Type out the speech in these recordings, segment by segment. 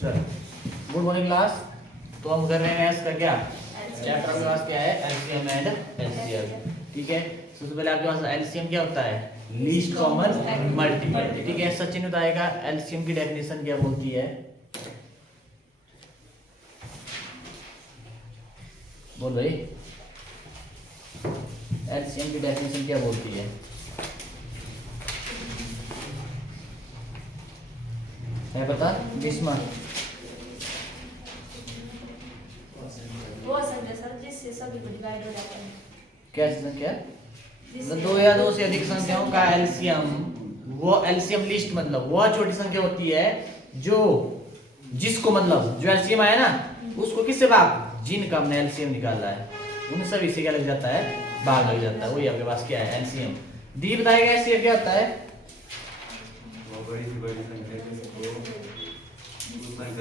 चलो, good morning class. तो हम कर रहे हैं इसका क्या चैप्टर का क्लास क्या है, एलसीएम एंड एचसीएफ। ठीक है, सबसे पहले आपके पास एलसीएम क्या होता है, लीस्ट कॉमन मल्टीपल। ठीक है, सचिन बताएगा एलसीएम की डेफिनेशन क्या बोलती है। बोल भाई, एलसीएम की डेफिनेशन क्या बोलती है पता ग्रीष्मा? वो संख्या सर जिससे सभी को डिवाइड हो जाता है। क्या संख्या? दो या दो से अधिक संख्याओं का एलसीएम, वो एलसीएम लिस्ट मतलब वह छोटी संख्या होती है जो जिसको मतलब जो एलसीएम आया ना उसको किससे भाग, जिनका हमने एलसीएम निकाला है उन सभी से क्या लग जाता है, भाग लग जाता है। वही आपके पास क्या है एलसीएम। डी बताएगा एलसीएम क्या होता है।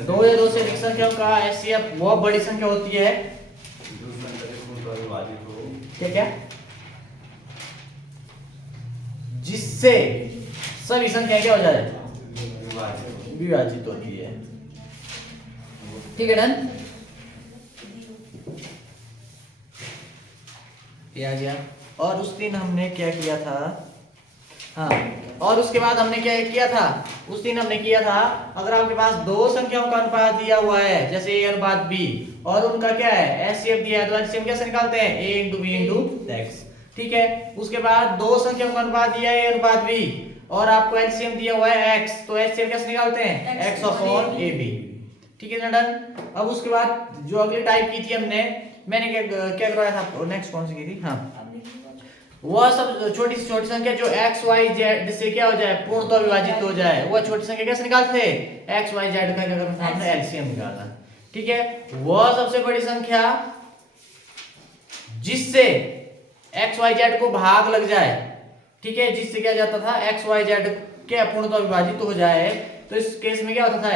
दो या दो से अधिक संख्याओं का एचसीएफ वो बड़ी संख्या होती है क्या क्या जिससे सभी संख्या क्या हो जाए, विभाजित होती है। ठीक है, डन। ये आ गया। और उस दिन हमने क्या किया था, हाँ, और उसके बाद हमने क्या किया था, उस दिन हमने किया था अगर आपके पास दो संख्याओं का अनुपात दिया हुआ है जैसे a अनुपात b और उनका क्या है एचसीएफ दिया है तो एचसीएफ कैसे निकालते हैं, a into b into x। ठीक है, उसके बाद दो संख्याओं का अनुपात दिया है a अनुपात b और आपको एलसीएम दिया हुआ है x तो एचसीएफ कैसे निकालते हैं, x अपॉन ab। ठीक है ना, डन। अब उसके बाद जो अगली टाइप की थी हमने, मैंने क्या करवाया था, नेक्स्ट कौन सी की थी, हाँ, वह सब छोटी से छोटी संख्या जो x y z जिससे क्या हो जाए पूर्णतः विभाजित हो जाए, वह छोटी संख्या कैसे निकालते हैं, x y z का क्या करना था हमने एलसीएम निकालना। ठीक है, वह सबसे बड़ी संख्या जिससे x y z को भाग लग जाए, ठीक है, जिससे क्या जाता था x y z क्या पूर्णतः विभाजित हो जाए, तो इस केस में क्या होता था,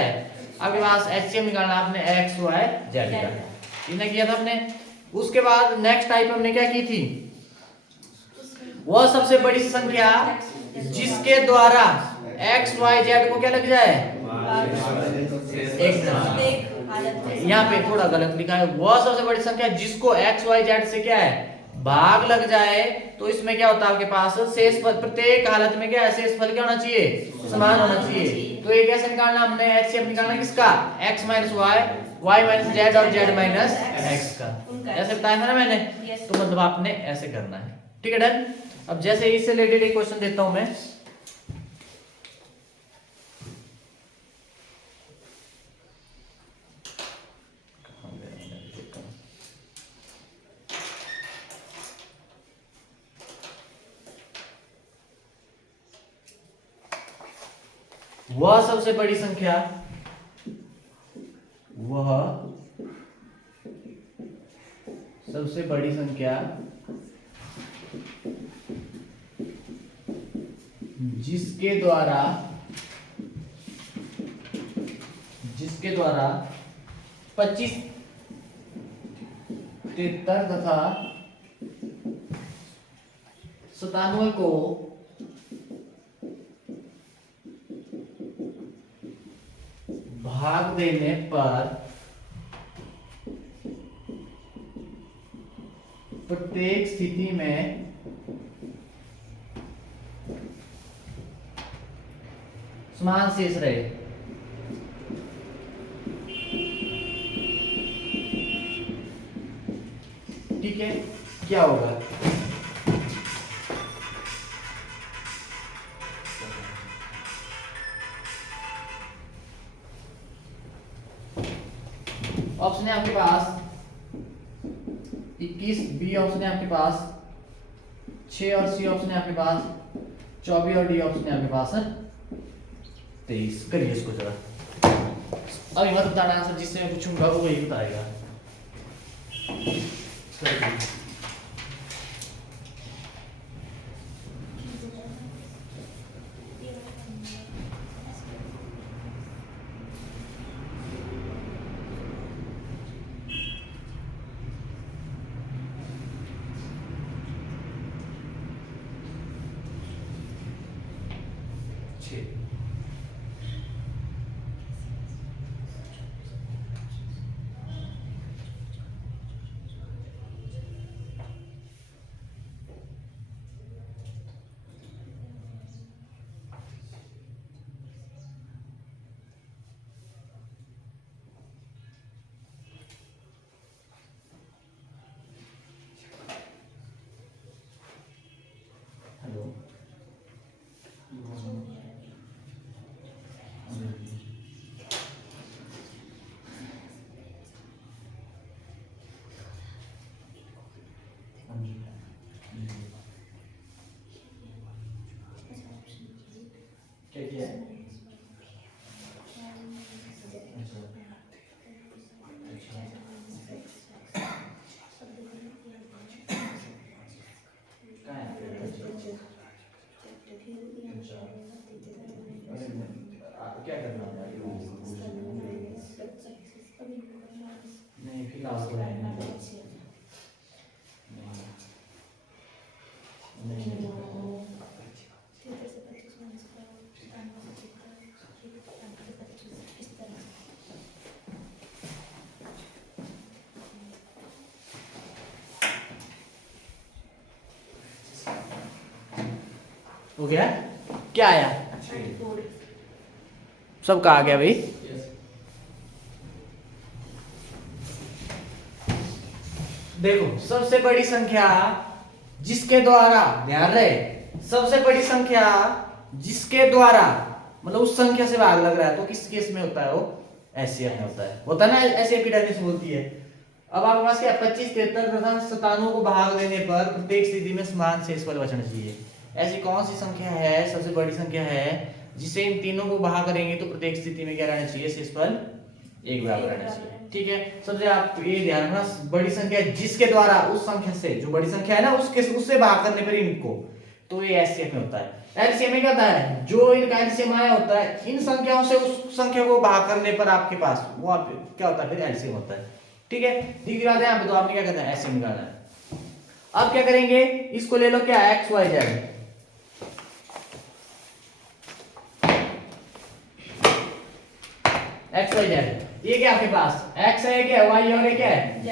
आपके पास एचसीएम निकालना आपने x y z का, इन्हें किया था हमने। उसके बाद नेक्स्ट टाइप हमने क्या की थी, वह सबसे बड़ी संख्या जिसके द्वारा x y z को क्या लग जाए, यहाँ पे थोड़ा गलत लिखा है, वह सबसे बड़ी संख्या जिसको x y z से क्या है भाग लग जाए, तो इसमें क्या होता है आपके पास शेषफल, प्रत्येक हालत में क्या है शेषफल क्या होना चाहिए, समान होना चाहिए। तो ये कैसे निकालना, हमने एचसीएफ निकालना किसका, x minus y, y minus z और z माइनस x का, ऐसे बताया था ना मैंने। तो मतलब आपने ऐसे करना है। ठीक है, डन। अब जैसे इससे रिलेटेड एक क्वेश्चन देता हूं मैं, वह सबसे बड़ी संख्या, वह सबसे बड़ी संख्या जिसके द्वारा 25, 73 तथा 97 को भाग देने पर प्रत्येक स्थिति में समान शेष रहे। ठीक है, क्या होगा, ऑप्शन है आपके पास 21, बी ऑप्शन है आपके पास 6 और सी ऑप्शन है आपके पास 24 और डी ऑप्शन है आपके पास 23। करिए इसको जरा, अभी मत बताना आंसर, जिससे मैं पूछूंगा वो वही बताएगा। क्या करना होगा? नहीं फिलहाल तो नहीं हो गया? क्या आया? सबका आ गया भाई। देखो सबसे बड़ी संख्या जिसके द्वारा, ध्यान रहे, सबसे बड़ी संख्या जिसके द्वारा मतलब उस संख्या से भाग लग रहा है तो किस केस में होता है? वो एचसीएफ में होता है ना, एचसीएफ की डेफिनेशन होती है। अब आपके पास क्या 25, 73 तथा 97 को भाग देने पर प्रत्येक स्थिति में समान शेषफल बचना चाहिए। ऐसी कौन सी संख्या है, सबसे बड़ी संख्या है जिसे इन तीनों को भाग करेंगे तो प्रत्येक स्थिति में क्या रहना चाहिए? शेषफल एक बराबर रहना चाहिए। ठीक है, सबसे आप ये ध्यान रखना, बड़ी संख्या जिसके द्वारा, उस संख्या से, जो बड़ी संख्या है ना उससे भाग करने पर इनको, तो ये एचसीएफ में होता है। एलसीएम में क्या होता है? जो इनका एलसीएम आया होता है, इन संख्याओं से उस संख्या को भाग करने पर आपके पास वो क्या होता है? फिर एलसीएम होता है। ठीक है, दिख रहा है यहाँ पे, तो आपने क्या करना है? एलसीएम निकालना है। अब क्या करेंगे? इसको ले लो क्या? X y z. X y z, ये क्या आपके पास? एक्स है, क्या वाई और ये क्या है?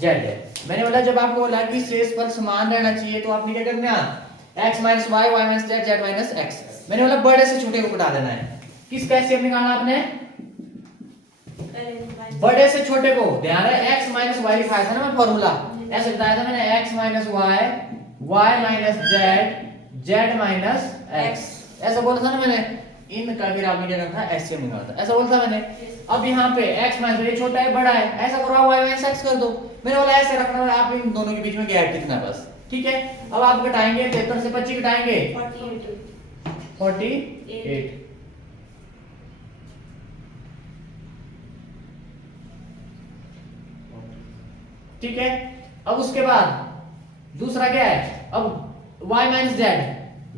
जेड है। मैंने बोला जब आपको बोला कि शेषफल समान रहना चाहिए तो आपने क्या करना है? x minus y, y minus z, z minus x. मैंने बोला बड़े से छोटे को घटा देना है। किसका एचसीएफ निकालना आपने? बड़े से छोटे को। ध्यान है x माइनस वाई लिखाया था ना मैं फॉर्मूला, ऐसे बताया था मैंने, x minus y, y minus z, z minus x, ऐसा बोला था ना मैंने। इनका फिर आपने क्या करना था? एचसीएफ निकालना था, ऐसा बोला था मैंने। अब यहाँ पे x माइनस ये छोटा है बड़ा है, ऐसा करो y माइनस x कर दो। मैंने बोला ऐसे रखना है, आप इन दोनों के बीच में गैप कितना है बस। ठीक है, अब आप घटाएंगे 73 से 25 घटाएंगे 48। ठीक है, अब उसके बाद दूसरा क्या है? अब y minus Z,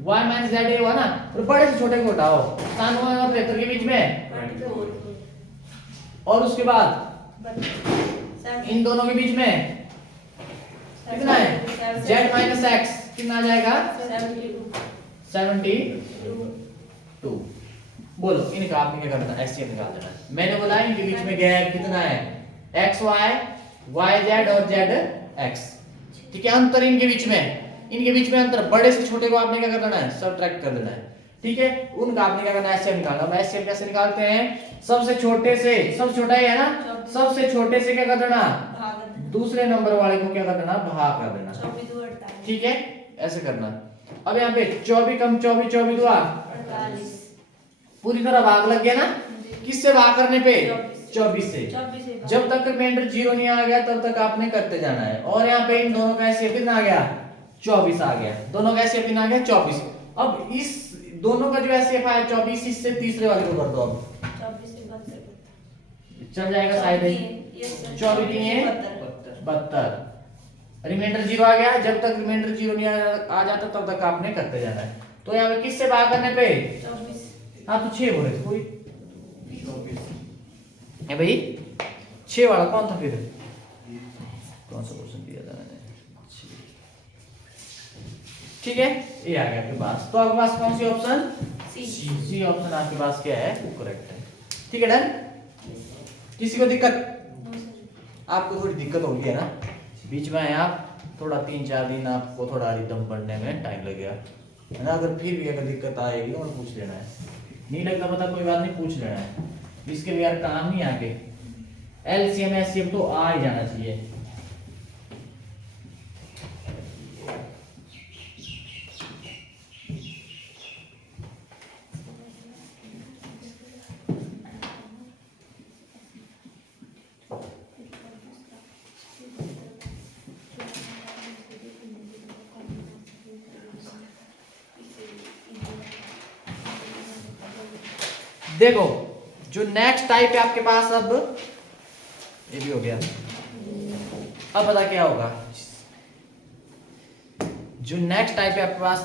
y minus Z ये हुआ ना, और बड़े से छोटे को घटाओ 97 और 73 के बीच में, और उसके बाद इन दोनों के बीच में कितना है? z माइनस एक्स कितना आ जाएगा? 72। बोलो इनका आपने क्या करना है? एचसीएफ निकाल देना है। मैंने बोला इनके बीच में गैप कितना है? एक्स वाई, वाई जेड और जेड एक्स। ठीक है, अंतर इनके बीच में अंतर, बड़े से छोटे को आपने क्या कर देना है? सबट्रैक्ट कर देना है। ठीक है, उनका आपने क्या करना है? एचसीएफ निकालना। अब एचसीएफ कैसे निकालते हैं? सबसे छोटे से, सबसे छोटा ही है ना, सबसे छोटे से क्या कर देना? दूसरे नंबर वाले को क्या कर देना? भाग कर देना। ठीक है, ऐसे करना। अब यहाँ पे 24 कम 24, 24 दुआ 48, पूरी तरह भाग लग गया ना। किससे भाग करने पे? 24 से। 24 से जब तक रिमाइंडर 0 नहीं आ गया तब तक आपने करते जाना है। और यहाँ पे इन दोनों का एचसीएफ कितना आ गया? 24 आ गया। दोनों का एचसीएफ कितना आ गया? 24। अब इस दोनों का जो एचसीएफ आया 24, इससे तीसरे वाले को कर दो। अब 24 से 72 चल जाएगा शायद ही। 24 3 है 72। रिमाइंडर 0 आ गया। जब तक रिमाइंडर 0 नहीं आ जाता तब तक आपने करते जाना है। तो यहाँ पे किससे भाग करने पे? 24। हाँ तो 6 बोले थे कोई है भाई। 6 वाला कौन था फिर? कौन सा क्वेश्चन दिया था मैंने? ठीक है, ये आ गया आपके पास। तो आपके पास कौन सी ऑप्शन? सी ऑप्शन आपके पास क्या है? वो करेक्ट है। ठीक है, डन। किसी को दिक्कत? आपको थोड़ी दिक्कत होगी है ना, बीच में है आप थोड़ा 3-4 दिन आपको थोड़ा रिदम पढ़ने में टाइम लगेगा है ना। अगर फिर भी अगर दिक्कत आएगी तो पूछ लेना है, नहीं लगता पता कोई बात नहीं, पूछ लेना है। इसके भी यार काम नहीं आके एलसीएम एचसीएम तो आ ही जाना चाहिए। देखो जो नेक्स्ट टाइप है आपके पास, अब ये भी हो गया। अब पता क्या होगा? जो नेक्स्ट टाइप है आपके पास,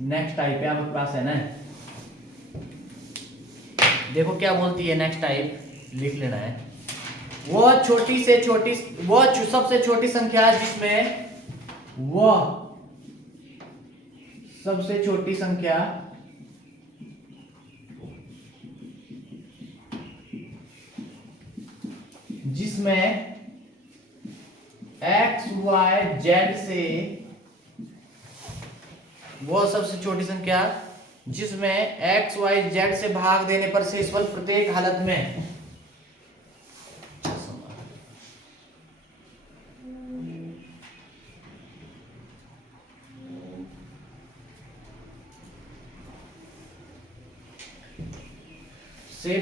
नेक्स्ट टाइप है आपके पास है ना, देखो क्या बोलती है नेक्स्ट टाइप, लिख लेना है। वो छोटी से छोटी, वो सबसे छोटी संख्या जिसमें, वो सबसे छोटी संख्या जिसमें x y z से, वो सबसे छोटी संख्या जिसमें x y z से भाग देने पर शेषफल प्रत्येक हालत में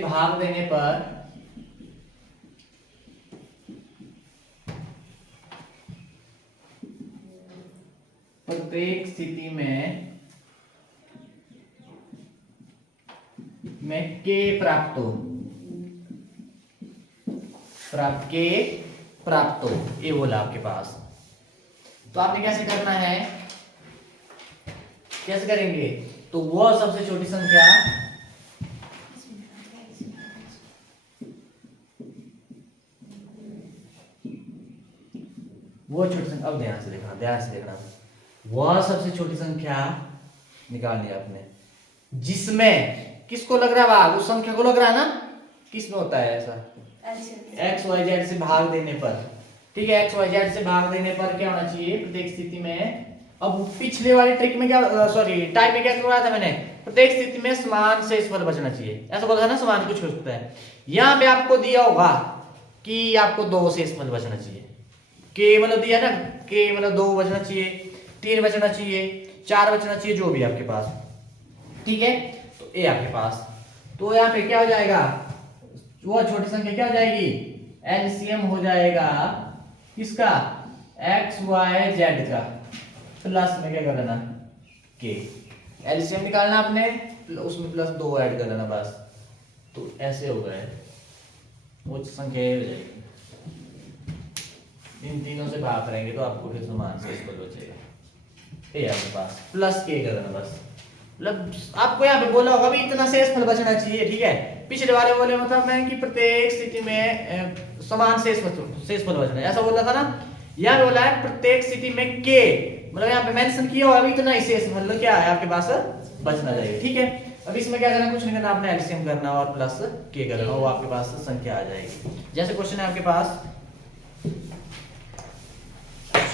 भाग देने पर प्रत्येक स्थिति में के प्राप्त हो, प्राप्त हो, ये बोला आपके पास। तो आपने कैसे करना है, कैसे करेंगे, तो वो सबसे छोटी संख्या, वो छोटी संख्या, अब ध्यान से देखना, वह सबसे छोटी संख्या निकालनी है आपने, जिसमें किसको लग रहा है भाग, उस संख्या को लग रहा है ना, किसमें होता है ऐसा, एक्स वाई जेड से भाग देने पर, ठीक है, एक्स वाई जेड से भाग देने पर क्या होना चाहिए प्रत्येक स्थिति में। अब पिछले वाली ट्रिक में क्या, सॉरी टाइप में क्या करवाया था मैंने, प्रत्येक स्थिति में समान शेषफल बचना चाहिए, ऐसा बोला था ना, समान कुछ हो सकता है। यहाँ पे आपको दिया होगा कि आपको 2 शेषफल बचना चाहिए, के मतलब दिया ना, के मतलब 2 बचना चाहिए, 3 बचना चाहिए, 4 बचना चाहिए, जो भी आपके पास, ठीक है। तो ये आपके पास, तो यहाँ पे क्या हो जाएगा, वो छोटी संख्या क्या हो जाएगी, एलसीएम हो जाएगा किसका, एक्स वाई जेड का, प्लस में क्या कर लेना, के, एलसीएम निकालना आपने, उसमें प्लस 2 ऐड कर लेना बस। तो ऐसे हो गए, वो संख्या हो जाएगी, इन तीनों से भाग करेंगे तो आपको फिर समान शेषफल बचेगा, ये आपके पास प्लस के कर देना बस। मतलब आपको यहाँ पे बोला होगा भी इतना शेषफल बचना चाहिए, ठीक है। पिछले वाले बोले मतलब मैं कि प्रत्येक स्थिति में समान शेषफल बचना है, ऐसा बोला था ना। यहाँ बोला है प्रत्येक स्थिति में के, मतलब यहाँ पे मेंशन किया होगा इतना ही शेषफल क्या है आपके पास बचना चाहिए, ठीक है। अब इसमें क्या करना, कुछ नहीं करना, आपने एलसीएम करना और प्लस के करना, वो आपके पास संख्या आ जाएगी। जैसे क्वेश्चन है आपके पास,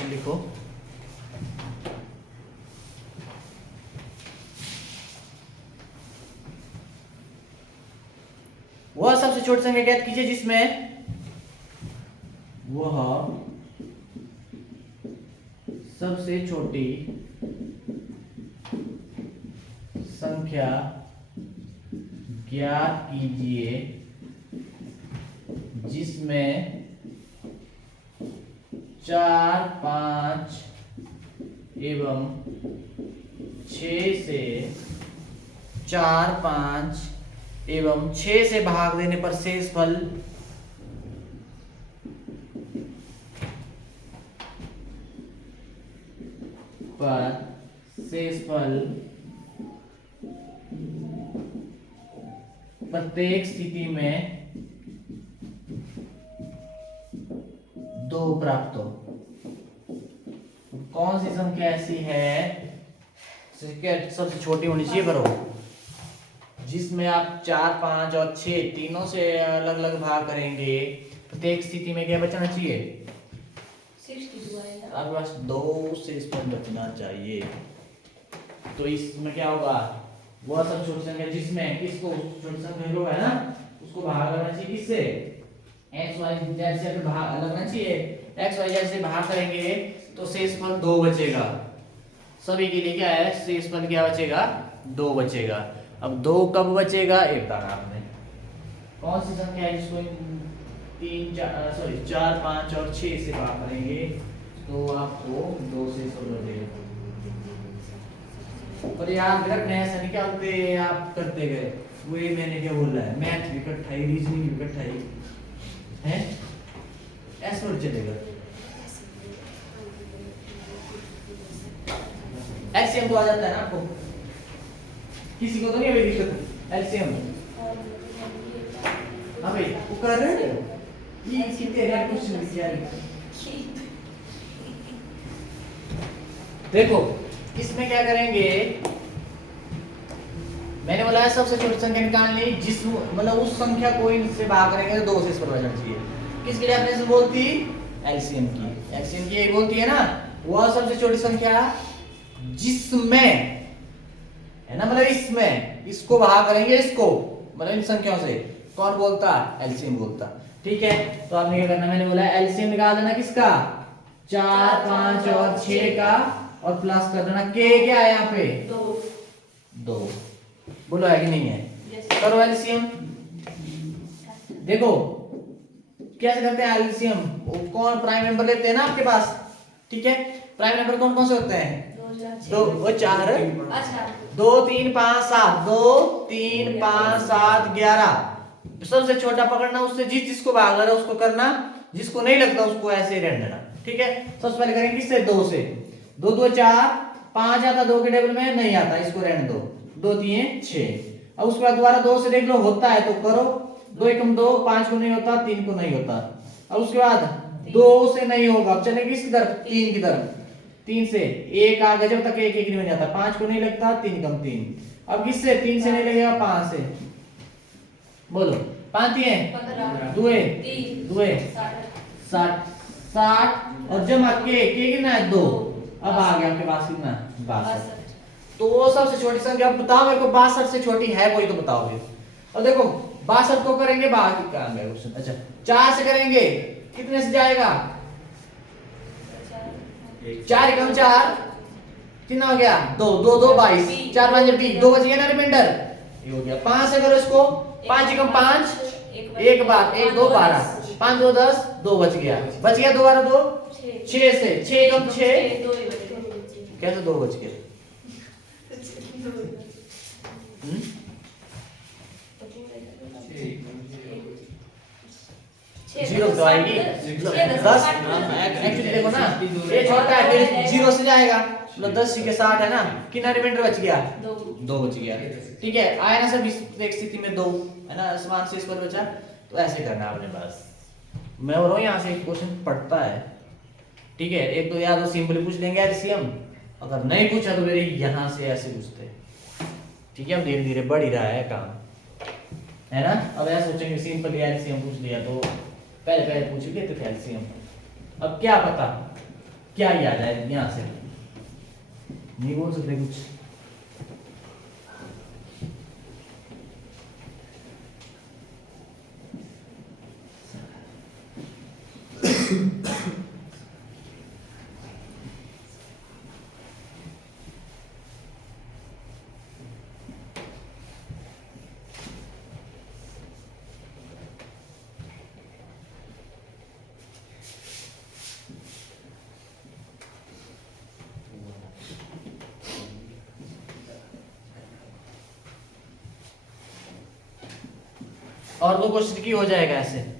लिखो, वह सबसे छोटी संख्या ज्ञात कीजिए जिसमें वह सबसे छोटी संख्या ज्ञात कीजिए जिसमें 4, 5 एवं 6 से 4, 5 एवं 6 से भाग देने पर शेषफल प्रत्येक स्थिति में 2 प्राप्त हो। कौन सी संख्या ऐसी है सबसे छोटी होनी चाहिए करो, जिसमें आप 4, 5 और 6 तीनों से अलग अलग भाग करेंगे, प्रत्येक स्थिति में क्या बचना चाहिए, 62 आएगा, आपके पास 2 शेषफल बचना चाहिए। तो इसमें क्या होगा, वह सब छोटी संख्या जिसमें किसको, छोटी संख्या जो है ना उसको भाग करना चाहिए किससे, एक्स वाई जेड से भाग लगना चाहिए, एक्स वाई जेड से भाग करेंगे तो शेषफल 2 बचेगा। सभी के लिए क्या है, शेषफल क्या बचेगा, 2 बचेगा। अब 2 कब बचेगा ये बताना आपने, कौन सी संख्या है जिसको 4, 5 और 6 से भाग करेंगे तो आपको 2 शेषफल बचेगा। पर याद रखना ऐसा नहीं क्या होते आप करते गए, वही मैंने क्या बोला है, मैथ भी इकट्ठा ही, रीजनिंग भी इकट्ठा ही है, ऐसा और चलेगा। एलसीएम तो आ जाता है ना आपको, किसी को तो नहीं अभी दिक्कत एलसीएम? हाँ भाई वो कर रहे हैं ये सीधे रेड क्वेश्चन लिख दिया है। देखो इसमें क्या करेंगे, मैंने बोला है सबसे छोटी संख्या निकालनी जिस मतलब उस संख्या को इनसे भाग करेंगे तो 2 से इस पर बचना चाहिए। किसकी डेफिनेशन बोलती? एलसीएम की। एलसीएम की यही बोलती है ना, वह सबसे छोटी संख्या जिसमें है ना, मतलब इसमें इसको भाग करेंगे इसको, मतलब इन संख्याओं से कौन बोलता? एलसीएम बोलता। ठीक है, तो आपने क्या करना, मैंने बोला एलसीएम निकाल देना किसका? 4, 5 और 6 का, और प्लस कर देना के क्या है यहाँ पे? 2। बोलो है कि नहीं है? करो एलसीएम। देखो कैसे करते हैं एलसीएम, कौन प्राइम नंबर लेते हैं ना आपके पास, ठीक है? प्राइम नंबर कौन कौन से होते हैं? 2 वो 4, अच्छा 2 3 5 7, 2 3 5 7 11। सबसे छोटा पकड़ना, उससे जिसको भाग रहा है उसको करना, जिसको नहीं लगता उसको ऐसे ही रहने देना। ठीक है, सबसे पहले करेंगे किससे? 2 से। 2 2 4, 5 आता 2 के टेबल में, नहीं आता इसको रहने दो। 2 3 6। अब उसके बाद दोबारा 2 से देख लो होता है तो करो, 2 1 2, 5 को नहीं होता, 3 को नहीं होता। अब उसके बाद 2 से नहीं होगा, अब चले किसकी तरफ? 3 की तरफ। 3 से 1 आ गया, जब तक 1 1 नहीं बन जाता। 5 को नहीं लगता, 3 कम 3। अब किससे? 3 से नहीं लगेगा, 5 से। बोलो 5 3 2 2 60 और जमा के कितना है? 2। अब आ गया आपके पास कितना? 62। तो वो सबसे छोटी संख्या बताओ मेरे को, 62 से छोटी है कोई तो बताओ फिर। और देखो 62 को करेंगे बाकी काम है क्वेश्चन। अच्छा 4 से करेंगे, कितने से जाएगा? 4 कम 4 कितना हो गया? 2 2 2 22, 4 5 20, 2 बच गया ना रिमाइंडर, ये हो गया। 5 से करो इसको, 5 कम 5, 1 बार 1 2 12, 5 2 10, 2 बच गया दोबारा 2 6 से 6 कम 6, कैसे 2 बच गए? जीरो तो आएगी 10। एक्चुअली देखो ना ये छोटा है फिर 0 से जाएगा, मतलब 10 के 60 है ना, कितना रिमाइंडर बच गया? 2 बच गया। ठीक है, आया ना सब इस स्थिति में 2 है ना, समान से इस पर बचा। तो ऐसे करना आपने बस। मैं बोल रहा हूँ यहाँ से एक क्वेश्चन पढ़ता है, ठीक है? एक तो या तो सिंपली पूछ लेंगे एलसीएम, अगर नहीं पूछा तो फिर यहाँ से ऐसे पूछते। ठीक है, अब धीरे धीरे बढ़ ही रहा है काम, है ना? अब ऐसा सोचेंगे सिंपल एलसीएम पूछ लिया तो पहले पूछ लेते थे एलसीएम, अब क्या पता क्या याद आए यहाँ से, नहीं बोल सकते कुछ। और 2 क्वेश्चन की हो जाएगा ऐसे।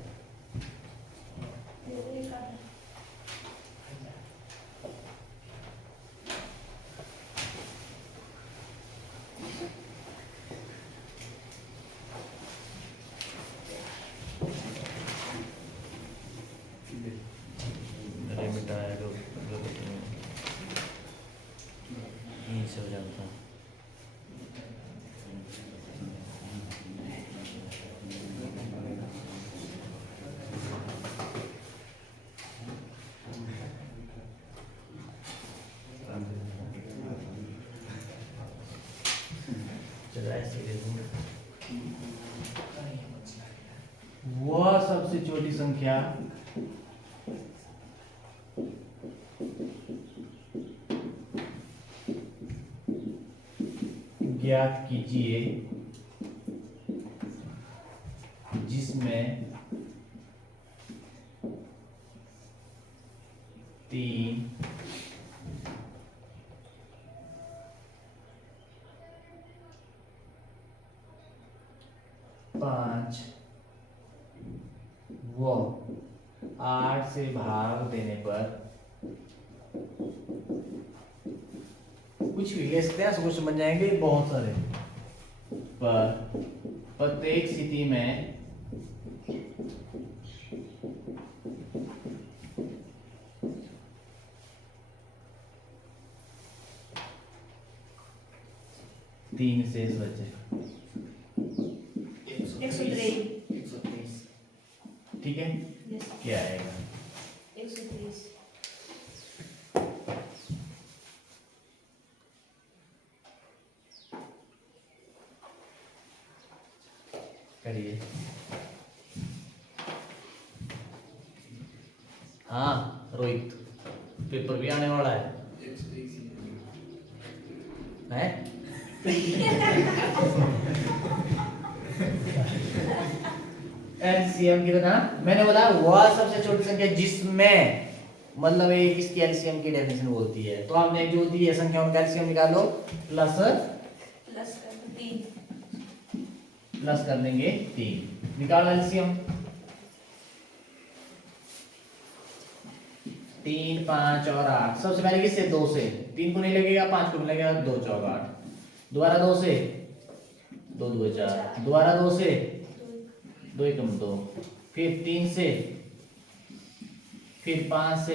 हो जाता वह सबसे छोटी संख्या ज्ञात कीजिए जिसमें 3 5 व 8 से भाग देने पर कुछ भी ले सकते हैं, क्वेश्चन बन जाएंगे बहुत सारे। पर प्रत्येक स्थिति में तीन शेष बचे। 123। ठीक है, Yes. क्या आएगा? 123। करिए। हाँ रोहित, पेपर भी आने वाला है। एलसीएम कितना? मैंने बोला वह सबसे छोटी संख्या जिसमें, मतलब ये इसकी एलसीएम की डेफिनेशन बोलती है। तो आपने जो दी है संख्या उनका एलसीएम निकालो, प्लस प्लस कर 3। प्लस कर देंगे 3, निकालो एलसीएम। 3, 5 और 8। सबसे पहले किससे? 2 से। 3 को नहीं लगेगा, 5 को नहीं लगेगा, 2 चौक 8। दोबारा 2 से, 2 2 4। दोबारा 2 से, 2 1 2। फिर 3 से, फिर 5 से।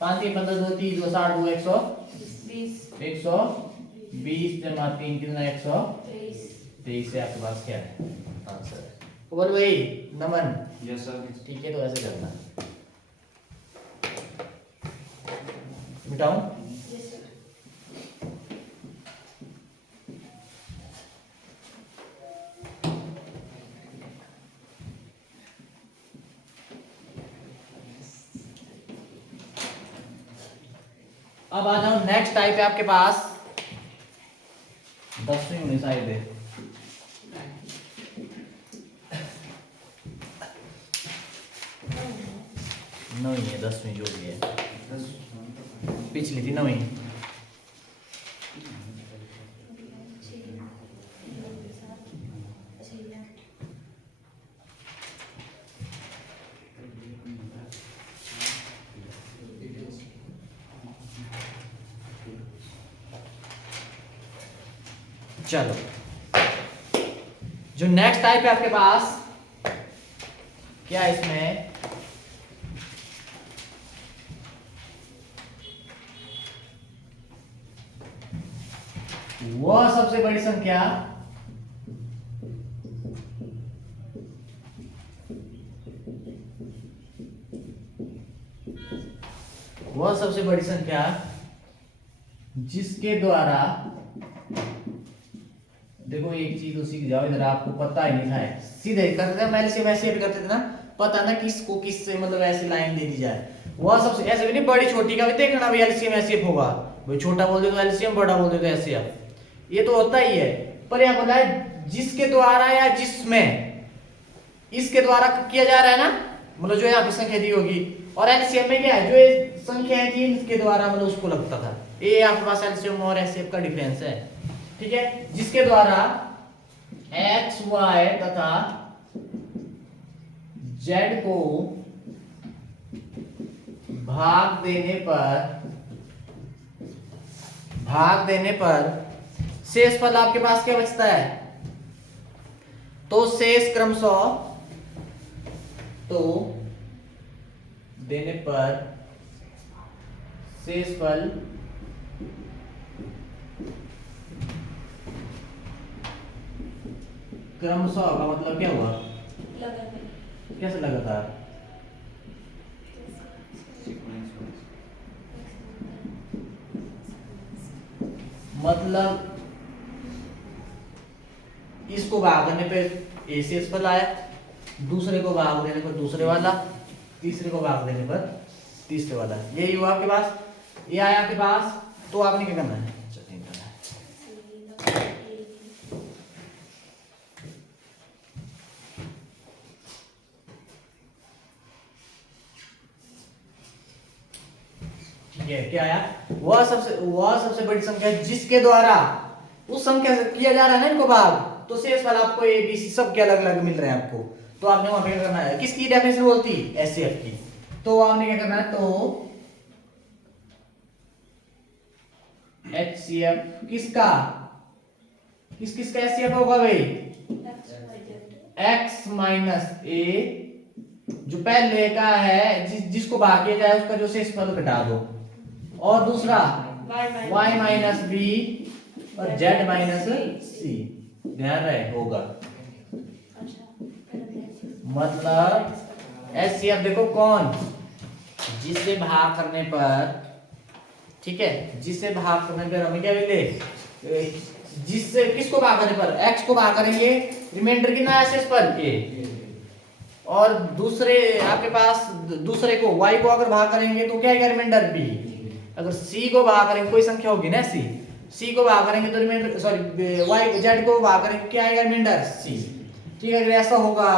5 3 15 2 3 2 60 2 20। 120 जमा 3 कितना? 123 से आपके पास क्या है आंसर? बोल भाई नमन। Yes sir. ठीक है, तो ऐसे करना। मिटाऊं? Yes, sir. अब आ जाओ, नेक्स्ट टाइप है आपके पास 10वीं होनी शायद है। नौवीं है, 10वीं जो भी है, पिछली थी 9वीं। चलो, जो नेक्स्ट टाइप है आपके पास, क्या है इसमें? वह सबसे बड़ी संख्या जिसके द्वारा, देखो एक चीज तो सीख जाओ, इधर आपको पता ही नहीं था, सीधे करते थे मैल से वैसे भी करते थे ना, पता ना किसको किससे मतलब ऐसी लाइन दे दी जाए। वह सबसे, ऐसे भी नहीं बड़ी छोटी का भी देखना भी एलसीएम ऐसे होगा, भाई छोटा बोल दे तो एलसीएम, बड़ा बोल दे तो एलसीएम, ये तो होता ही है। पर यहाँ बोला है जिसके द्वारा या जिसमें, इसके द्वारा किया जा रहा है ना, मतलब जो यहाँ पे संख्या दी होगी। और एलसीएम में क्या है, जो ये संख्या थी इसके द्वारा मतलब उसको लगता था। ये आपके पास एलसीएम और एचसीएफ का डिफरेंस है। ठीक है, जिसके द्वारा एक्स वाई तथा जेड को भाग देने पर शेष पद आपके पास क्या बचता है? तो शेष क्रमशः, तो देने पर शेष फल क्रमशः का मतलब क्या हुआ? लगातार। कैसे लगातार? मतलब इसको भाग देने पे ए शेष फल आया, दूसरे को भाग देने पर दूसरे वाला, तीसरे को भाग देने पर तीसरे वाला, यही हुआ आपके पास। ये आया आपके पास, तो आपने क्या करना है? क्या आया? वह सबसे बड़ी संख्या जिसके द्वारा उस संख्या से किया जा रहा है ना इनको भाग, तो शेष वाला आपको ए बी सी सब के अलग अलग मिल रहे हैं आपको। तो आपने वहां पे क्या करना है? किसकी डेफिनेशन बोलती? एचसीएफ की। तो आपने क्या करना है? तो एचसीएफ किसका? किस किस का एचसीएफ होगा भाई? X, Y, Z. x minus a, जो पहले का है जिसको भाग किया जाए उसका जो शेषफल घटा दो, और दूसरा y माइनस बी और z माइनस सी। ध्यान रहे होगा, अच्छा, मतलब एचसीएफ देखो कौन, जिससे भाग करने पर, ठीक है, जिससे भाग करने पर हमें क्या मिले, जिससे किसको भाग करने पर, x को भाग करेंगे, रिमाइंडर कितना है शेषफल a, और दूसरे आपके पास दूसरे को y को अगर भाग करेंगे तो क्या आएगा, रिमाइंडर b। अगर c को भाग करेंगे, कोई संख्या होगी ना c को भाग करेंगे तो रिमाइंडर, सॉरी y z को भाग करेंगे क्या आएगा, रिमाइंडर c। ठीक है, अगर ऐसा होगा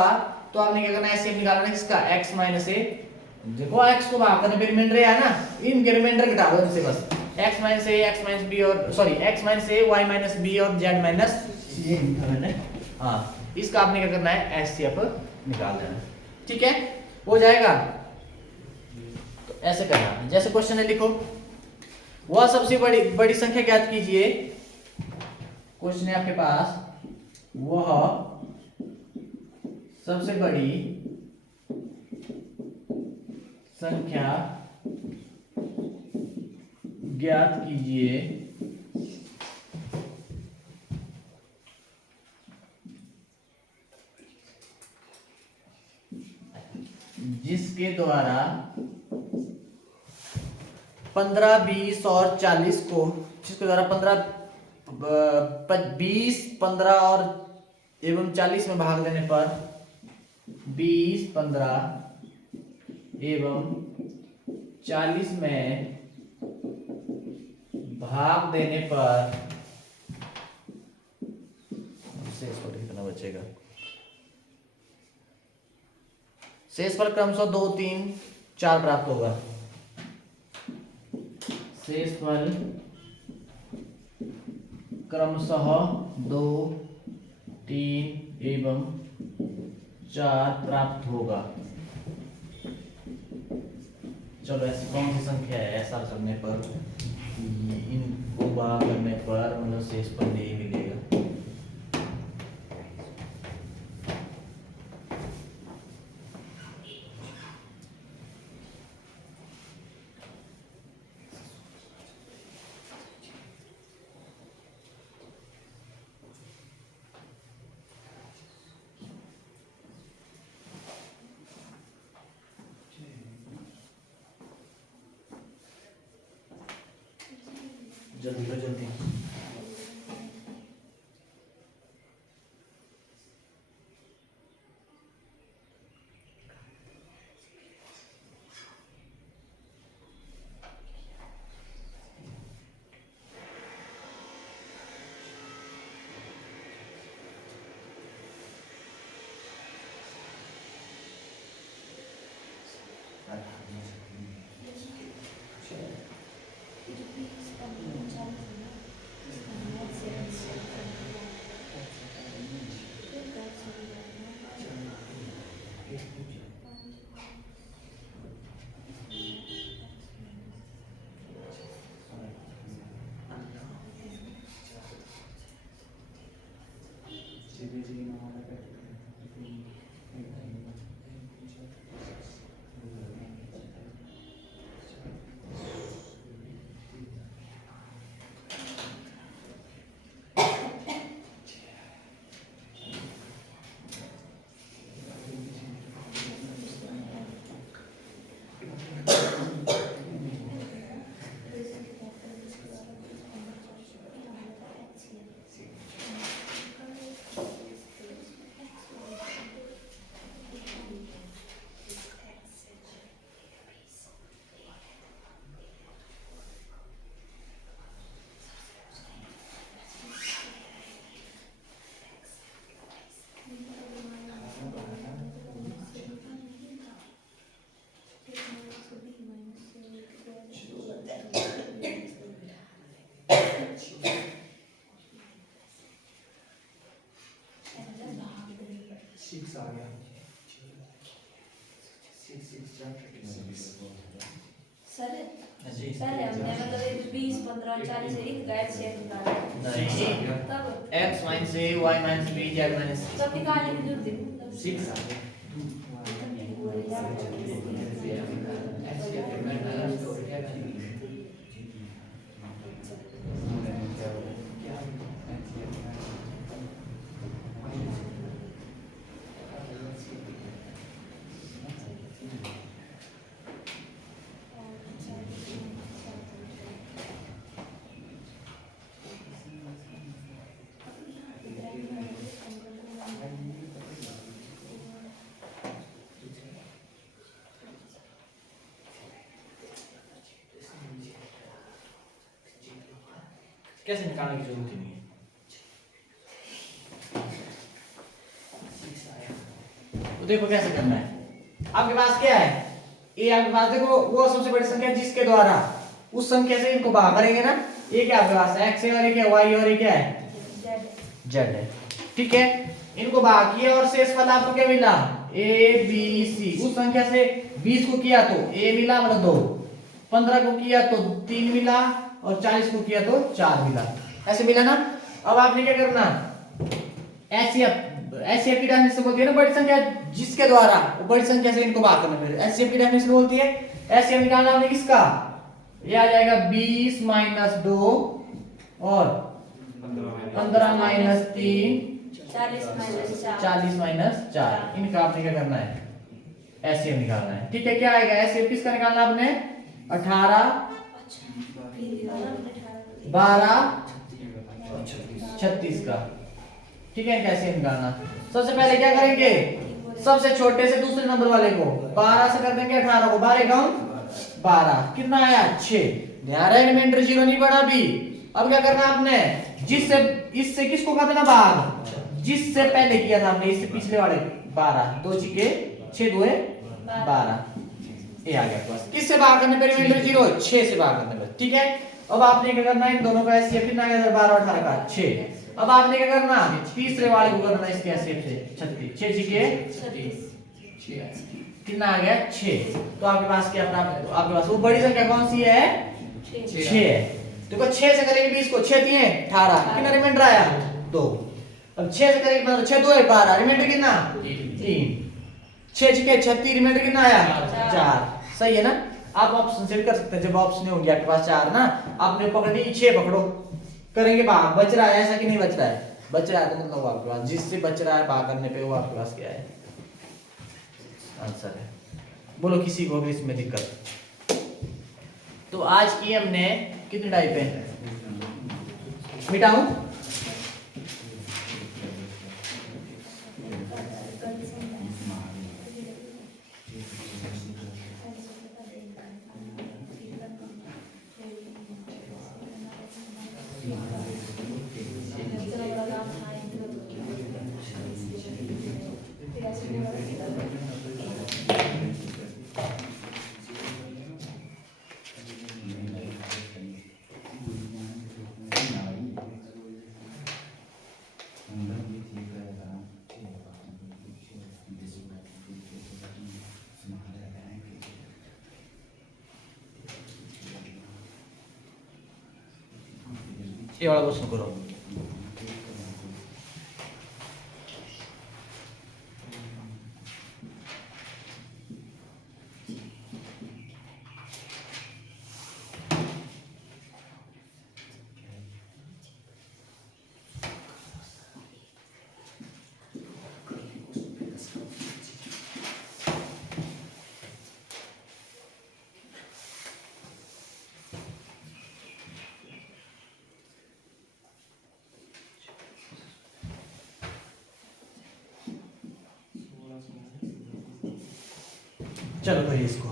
तो आपने क्या करना है, एचसीएफ निकालना है किसका, x माइनस ए। देखो x को भाग करने पे रिमाइंडर है ना, इनके रिमाइंडर घटा दो इनसे बस, x माइनस ए, x माइनस बी, और सॉरी x माइनस ए, y माइनस बी और z माइनस सी लिखा मैंने। हाँ, इसका आपने क्या करना है, एचसीएफ निकाल देना है। ठीक है, हो जाएगा। तो ऐसे करना है, जैसे क्वेश्चन है लिखो, वह सबसे बड़ी बड़ी संख्या ज्ञात कीजिए। क्वेश्चन है आपके पास, वह सबसे बड़ी संख्या ज्ञात कीजिए जिसके द्वारा 15, 20 और 40 को, जिसके द्वारा 20, 15 और एवं 40 में भाग देने पर, 20, 15 एवं 40 में भाग देने पर शेषफल कितना बचेगा, शेषफल क्रमशः 2, 3, 4 प्राप्त होगा। शेषफल क्रमशः 2, 3 एवं 4 प्राप्त होगा। चलो ऐसी कौन सी संख्या है, ऐसा करने पर, इनको भाग करने पर मतलब शेषफल नहीं मिलेगा। जल्दी करो जल्दी। आ गया 6 6 सर पहले हमने मतलब एक 20 15 40 से एक गाइड से निकाला नहीं तब x minus a y minus b z minus तब निकालने की जरूरत है मतलब 6 कैसे निकालने की जरूरत ही नहीं है। तो देखो कैसे करना है। आपके पास क्या है, ए आपके पास देखो वो सबसे बड़ी संख्या जिसके द्वारा उस संख्या से इनको भाग करेंगे ना, ये क्या आपके पास x है और ये क्या y और ये क्या है z है। ठीक है, इनको भाग किया और शेषफल आपको क्या मिला a b c। उस संख्या से 20 को किया तो a मिला मतलब 2, 15 को किया तो 3 मिला और 40 को किया तो 4 मिला, ऐसे मिला ना। अब आपने क्या करना, एचसीएफ की डेफिनेशन बोलती है ना बड़ी संख्या जिसके द्वारा, वो बड़ी संख्या से इनको भाग करना। फिर एचसीएफ की डेफिनेशन बोलती है, एचसीएफ निकालना हमने किसका, ये आ जाएगा 20 माइनस 2 और 15 माइनस 3 40 माइनस 4। इनका आपने क्या करना है, एचसीएफ निकालना है। ठीक है, क्या आएगा एचसीएफ किसका निकालना आपने, 18 12 36 का। ठीक है, कैसे निकालना, सबसे पहले क्या करेंगे, सबसे छोटे से दूसरे नंबर वाले को 12 से कर देंगे 18 को, 12 कम 12 कितना आया 6। ध्यान रहे रिमाइंडर 0 नहीं बढ़ा अभी। अब क्या करना आपने, जिससे इससे किसको कर देना भाग, जिससे पहले किया था हमने, इससे पिछले वाले 12 2 छिके 6 2 12, ये आ गया बस। किससे भाग करने पे रिमाइंडर 0, 6 से भाग करने पे। ठीक है, अब आपने क्या करना है, इन दोनों का एचसीएफ कितना आ गया 12 और 18 का 6। अब आपने क्या करना, तीसरे वाले को करना इसके एचसीएफ से 36, 6 छिके कितना आ गया 6। तो आपके पास क्या प्राप्त, तो आपके पास वो बड़ी संख्या कौन सी है 6 है। देखो 6 से करेंगे 20 को, 6 3 18, कितना रिमाइंडर आया 2। अब 6 से करेंगे मतलब 6 2 12, रिमाइंडर कितना 3, 6 छिके 36, रिमाइंडर कितना आया 4। सही है ना। आप ऑप्शन से भी कर सकते हैं, जब ऑप्शन होंगे आपके पास 4 ना, आपने पकड़नी 6 पकड़ो, करेंगे भाग, बच रहा है ऐसा कि नहीं बच रहा है, बच रहा है तो मतलब आपके पास जिससे बच रहा है भाग करने पे वो आपके पास क्या है आंसर है। बोलो किसी को भी इसमें दिक्कत। तो आज की हमने कितनी टाइप है, मिटाऊं ये वाला क्वेश्चन करो। चलो करिए इसको।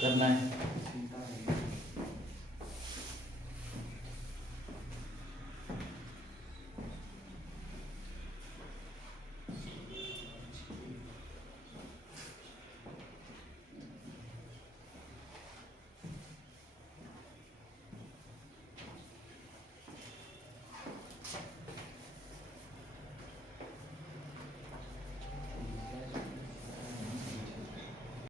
करना है